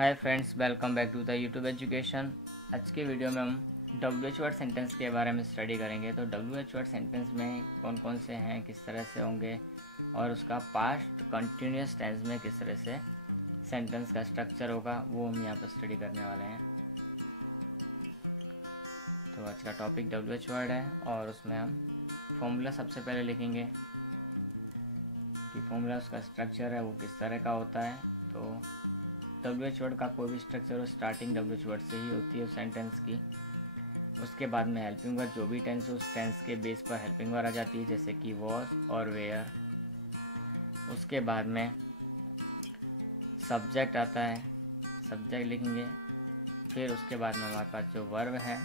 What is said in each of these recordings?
Hi friends, welcome back to the YouTube education. आज के video में हम डब्ल्यू वर्ड सेंटेंस के बारे में स्टडी करेंगे। तो डब्ल्यू वर्ड सेंटेंस में कौन कौन से हैं, किस तरह से होंगे और उसका पास्ट कंटिन्यूस टेंस में किस तरह से सेंटेंस का स्ट्रक्चर होगा, वो हम यहाँ पर स्टडी करने वाले हैं। तो आज का टॉपिक डब्ल्यू वर्ड है और उसमें हम फॉर्मूला सबसे पहले लिखेंगे कि फॉर्मूला उसका स्ट्रक्चर है वो किस तरह का होता है। तो डब्ल्यू वर्ड का कोई भी स्ट्रक्चर हो, स्टार्टिंग डब्ल्यू वर्ड से ही होती है सेंटेंस की। उसके बाद में हेल्पिंग वर्ड, जो भी टेंस हो उस टेंस के बेस पर हेल्पिंग वर्ड आ जाती है, जैसे कि वॉज और वेयर। उसके बाद में सब्जेक्ट आता है, सब्जेक्ट लिखेंगे। फिर उसके बाद में हमारे पास जो वर्ब है,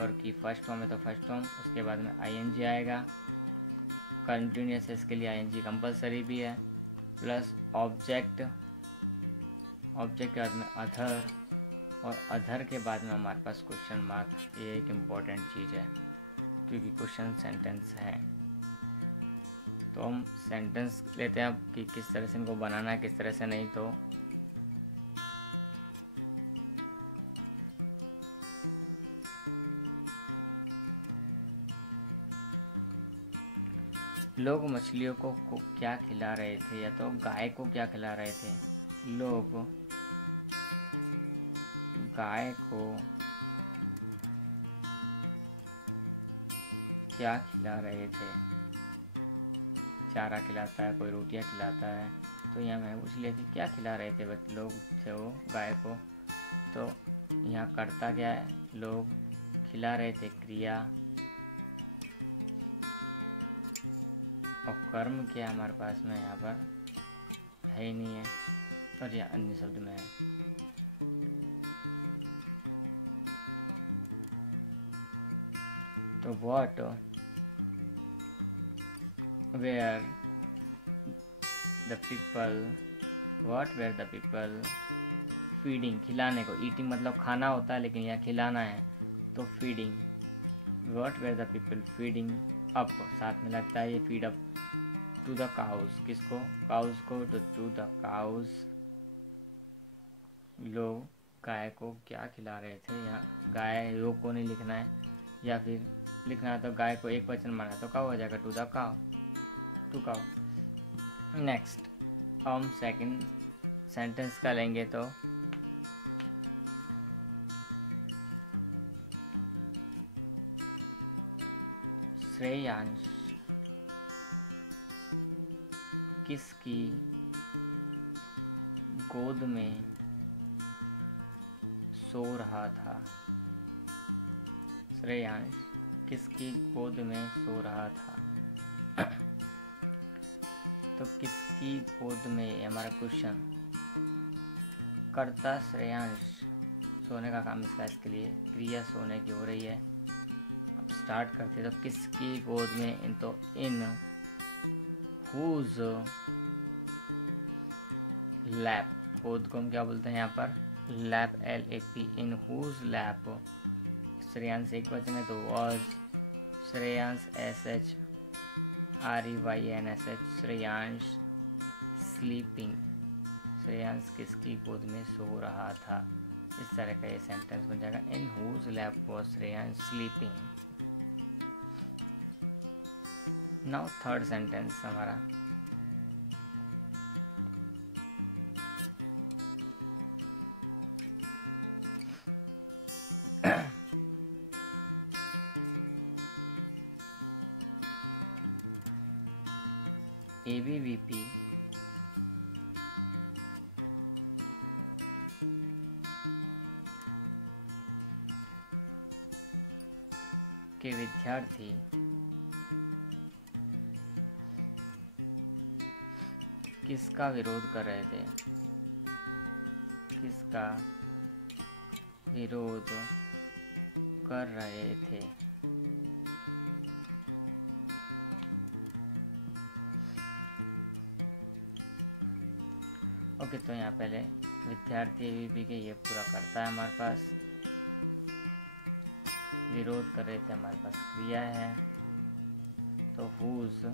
वर्ब की फर्स्ट फॉर्म है तो फर्स्ट फॉर्म। उसके बाद में आईएनजी आएगा, कंटिन्यूस है, इसके लिए आईएनजी कंपलसरी भी है। प्लस ऑब्जेक्ट, ऑब्जेक्ट के बाद में अदर, और अदर के बाद में हमारे पास क्वेश्चन मार्क। ये एक इम्पॉर्टेंट चीज़ है क्योंकि क्वेश्चन सेंटेंस है। तो हम सेंटेंस लेते हैं अब कि किस तरह से इनको बनाना है, किस तरह से नहीं। तो लोग मछलियों को क्या खिला रहे थे, या तो गाय को क्या खिला रहे थे। लोग गाय को क्या खिला रहे थे, चारा खिलाता है, कोई रोटियां खिलाता है। तो यहाँ मैं पूछ लिया कि क्या खिला रहे थे लोग थे वो गाय को। तो यहाँ करता क्या है, लोग खिला रहे थे क्रिया, और कर्म क्या हमारे पास में यहाँ पर है ही नहीं है, और यह अन्य शब्द में है। तो what, where the people, what where the people feeding, खिलाने को। ईटिंग मतलब खाना होता है, लेकिन यह खिलाना है तो feeding. What where the people feeding up, साथ में लगता है ये feed up to the cows, किसको, काउस को। टू द काउस, लोग गाय को क्या खिला रहे थे। यहाँ गाय योग को नहीं लिखना है, या फिर लिखना है तो गाय को एक वचन माना तो क्या हो जाएगा, to the cow, to cow. Next हम सेकंड सेंटेंस का लेंगे। तो श्रेयांश किसकी गोद में सो रहा था। श्रेयांश किसकी गोद में सो रहा था। तो किसकी गोद में हमारा क्वेश्चन, कर्ता श्रेयांश, सोने का काम इसका, इसके लिए क्रिया सोने की हो रही है। अब स्टार्ट करते तो किसकी गोद में, इन तो इन हुज लैप, गोद को हम क्या बोलते हैं यहाँ पर, lap, LAP, in whose lap. Shreyansh एक वचन है तो was, Shreyansh SHREYNSH, Shreyansh sleeping, Shreyansh किसकी गोद में सो रहा था। इस तरह का ये सेंटेंस बन जाएगा, in whose lap was Shreyansh sleeping. Now third sentence हमारा, ABVP के विद्यार्थी किसका विरोध कर रहे थे, किसका विरोध कर रहे थे। ओके, तो यहाँ पहले विद्यार्थी ABV के ये पूरा करता है हमारे पास, विरोध कर रहे थे हमारे पास क्रिया है, तो हुज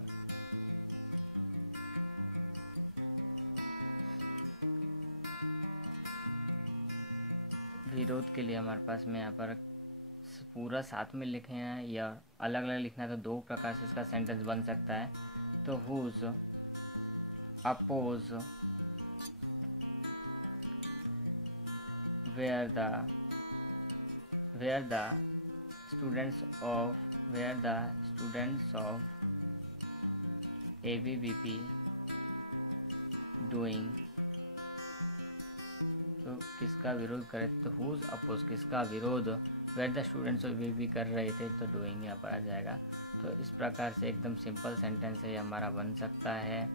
विरोध के लिए हमारे पास में यहाँ पर पूरा साथ में लिखे हैं या अलग अलग लिखना है तो दो प्रकार से इसका सेंटेंस बन सकता है। तो whose oppose where the students of ABVP doing, तो किसका विरोध करे, तो whose oppose किसका विरोध, where the students of ABVP कर रहे थे, तो doing यहाँ पर आ जाएगा। तो इस प्रकार से एकदम सिंपल सेंटेंस है हमारा बन सकता है।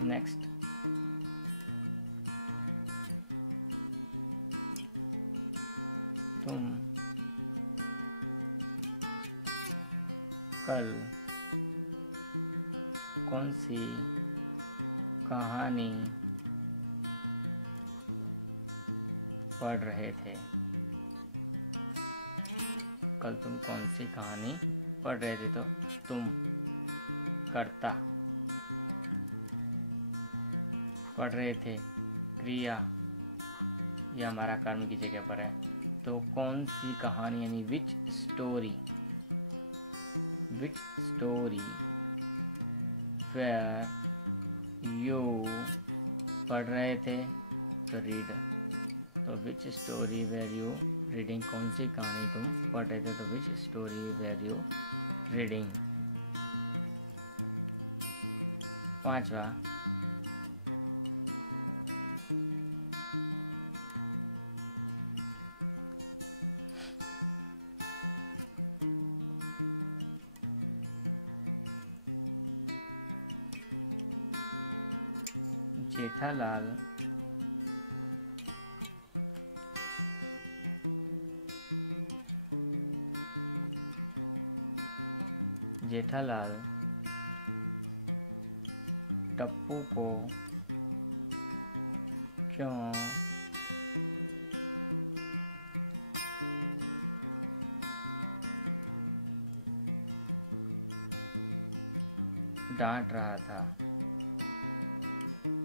नेक्स्ट, तुम कल कौन सी कहानी पढ़ रहे थे। कल तुम कौन सी कहानी पढ़ रहे थे, तो तुम कर्ता, पढ़ रहे थे क्रिया, यह हमारा कर्म की जगह पर है। तो कौन सी कहानी यानी विच स्टोरी वेयर यू पढ़ रहे थे, तो रीड, तो विच स्टोरी वेयर यू रीडिंग, कौन सी कहानी तुम पढ़ रहे थे, तो विच स्टोरी वेयर यू रीडिंग। पांचवा, जेठालाल टप्पू को क्यों डांट रहा था।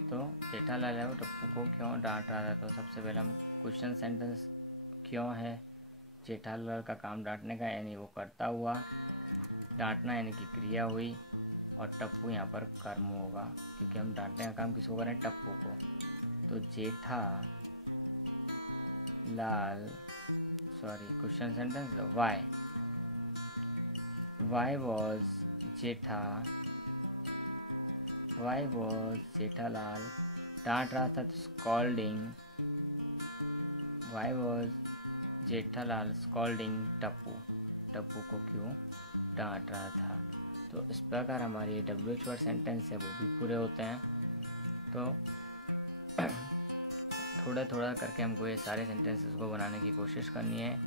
तो जेठालाल है वो टप्पू को क्यों डांट रहा था, तो सबसे पहले हम क्वेश्चन सेंटेंस क्यों है, जेठालाल का काम डांटने का यानी वो करता हुआ, डांटना यानी कि क्रिया हुई, और टप्पू यहाँ पर कर्म होगा क्योंकि हम डांटने का काम किसको करें, टप्पू को। तो Jethalal, sorry question sentence, why was Jethalal डांट रहा था, तो scolding, why was Jethalal scolding Tappu को क्यों डांट रहा था। तो इस प्रकार हमारे WH वर्ड सेंटेंस है वो भी पूरे होते हैं। तो थोड़ा थोड़ा करके हमको ये सारे सेंटेंसेस को बनाने की कोशिश करनी है।